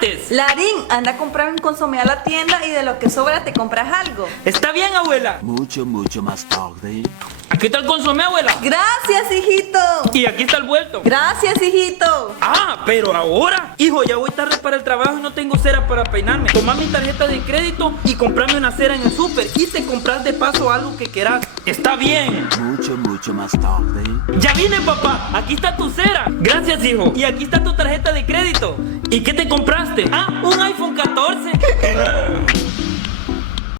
tomates. Larín, anda a comprar un consomé a la tienda y de lo que sobra te compras algo. Está bien, abuela. Mucho más tarde. Aquí está el consomé, abuela. Gracias, hijito. Y aquí está el vuelto. Gracias, hijito. Ah, pero ahora, hijo, ya voy tarde para el trabajo y no tengo cera para peinarme. Toma mi tarjeta de crédito y comprame una cera en el súper. Hice comprar de paso algo que quieras. Está bien. Mucho más tarde. Ya vine, papá. Aquí está tu cera. Gracias, hijo. Y aquí está tu tarjeta de crédito. ¿Y qué te compraste? Ah, un iPhone 14.